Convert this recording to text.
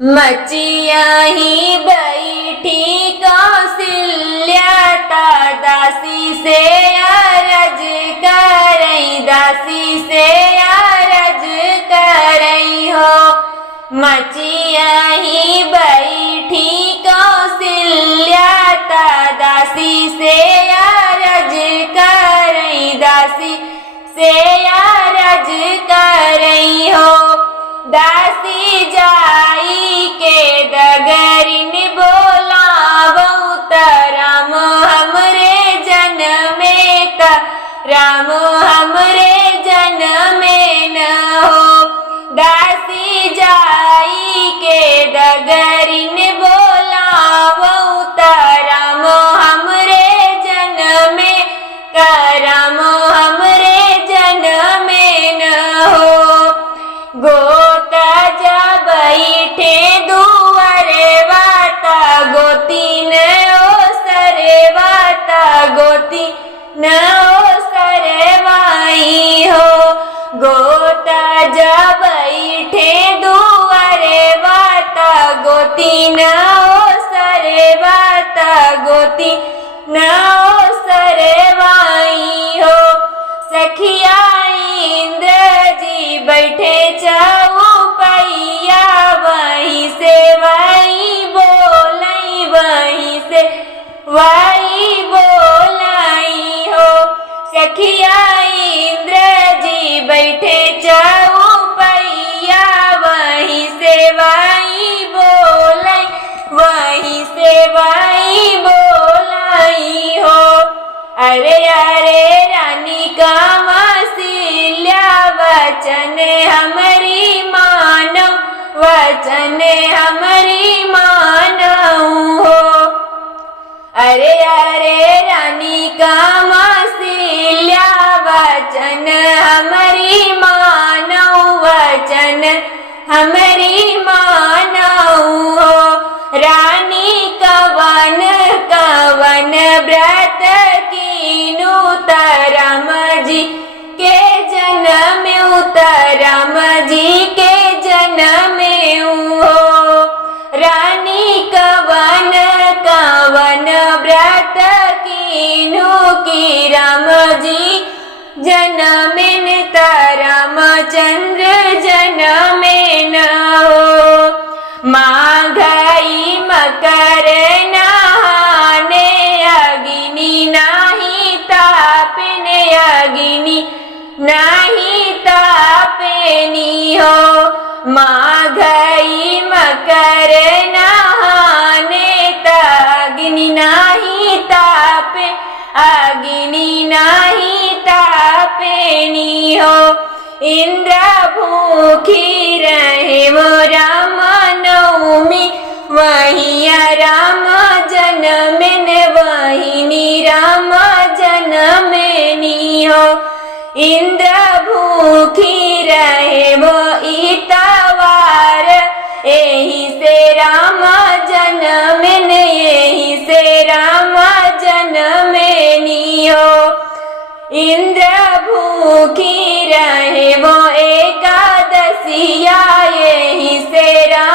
मचिया ही बैठी कौशल्या दासी से अरज करई, दासी से अरज करई हो। मचिया ही बैठी कौशल्या दासी से अरज करई, दासी से अरज करई हो। दासी जाई के डगरिन बोलावऊ त राम हमरे जनमे त राम हमरे जनमे न हो। दासी जाई के डगरिन बोलावऊ त राम हमरे जनमे त राम हमरे जनमे न हो। गोता जा बैठे दुआरे वाता गोती न ओ सरे वाता गोती न ओ सरे वाई हो। गोता जा बैठे दुआरे वाता गोती न ओ सरे वाता गोती न ओ सरे वाई हो। सखिया इंद्र जी बैठे चौपैया वहीं से वहीं बोलई, वहीं से वहीं बोलई हो। सखिया इंद्र जी बैठे चौपैया वहीं से वहीं बोलई, वहीं से वहीं बोलई हो। अरे अरे रानी कौशल्या वचन हमरी मानो, वचन हमरी मानो हो। अरे अरे रानी कौशल्या वचन हमरी मानो, वचन हमरी मानो हो। रानी कवन कवन व्रत कीनु त राम जी के जन्म राम जी के जन्म हो। रानी कवन कवन व्रत कीनु की राम जी जन्मेन त रामचंद्र जन्मेन हो। माघई मकर नहाने अग्नि नाही तापने, अग्नि नहीं तापेनी हो। माघई मकर नहाने अग्नि नहीं तापे, अग्नि नहीं तापेनी हो। इंद्र भूखी रहे वो राम नवमी, वहीं राम जन्मेन वहीं राम जन्मेनी हो। इंद्र भूखी रहे वो इतवार, यही से राम जन्मेन, यही से राम जन्मेनी हो। इंद्र भूखी रहे वो एकादशिया, यही से राम